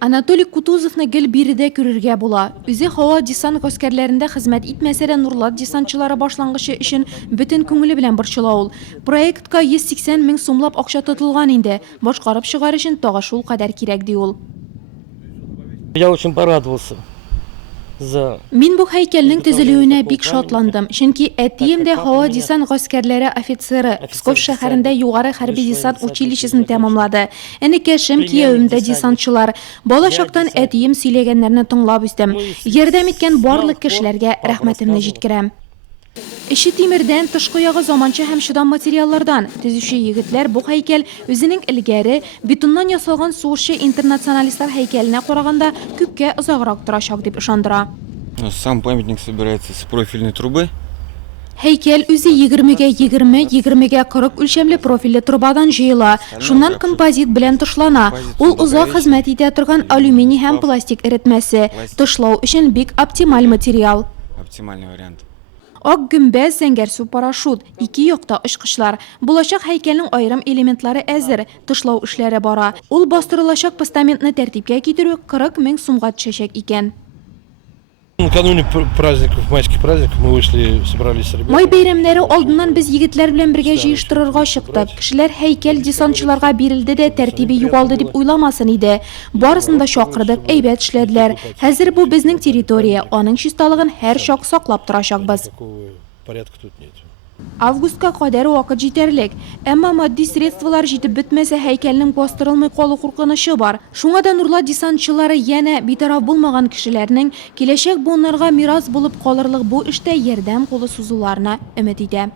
Анатолий Кутузовны гел биредә күрергә була. Үзе һава десант гаскәрләрендә хезмәт итмәсә дә Нурлат десантчылары башлангычы өчен бөтен күңеле белән борчыла ул. Проектка 180 мең сумлап акча тотылган инде. Башкарып чыгар өчен тагы шул кадәр кирәк ди ул. Я очень порадовался за... Мин бу һәйкәлнең төзелүенә бик шатландым. Чөнки әтием дә һава десант гаскәрләре офицеры, Псков шәһәрендә югары хәрби десант училищесын тәмамлады. Энекәшем, киявем дә десантчылар. Балачактан әтием сөйләгәннәрне тыңлап үстем. Ярдәм иткән барлык кешеләргә рәхмәтемне җиткерәм. Эче тимердән, тышкы ягы заманча һәм шыдан материаллардан. Төзүче егетләр бу һәйкәл үзенең илгәре бетоннан ясалган сугышчы интернационалистлар һәйкәленә караганда күпкә озаграк торачак дип ышандыра. Сам памятник собирается с профильной трубы. Һәйкәл үзе 20-гә 20, 20-гә 40 үлчәмле профильле трубадан җыела. Шуннан композит белән тышлана. Ул узак хезмәт итә торган алюминий һәм пластик эретмәсе. Тышлау өчен бик оптималь материал. Оптимальный вариант. Ак гөмбәз, зәңгәрсу парашют, ике якта очкычлар. Булачак һәйкәлнең аерым элементлары әзер, тышлау эшләре бара. Ул бастырылачак постаментны тәртипкә китерү 40 мең сумга төшәчәк икән. Накануне праздников, майских праздников, мы вышли, собрались с ребятами. Май бәйрәмнәре алдыннан без егетләр белән бергә җыештырырга чыктык. Кешеләр һәйкәл десантчыларга бирелде дә тәртибе югалды дип уйламасын иде. Барысын да чакырдык, әйбәт эшләделәр. Хәзер бу безнең территория, аның чисталыгын һәр чак саклап торачакбыз. Такого порядка тут нет. Августка кадәр вакыт җитәрлек. Әмма матди средствалар җитеп бетмәсә һәйкәлнең бастырылмый калу куркынычы бар. Шуңа да Нурлат десантчылары янә битараф булмаган кешеләрнең киләчәк буыннарга мирас булып калырлык бу эштә ярдәм кулы сузуларына өмет итә.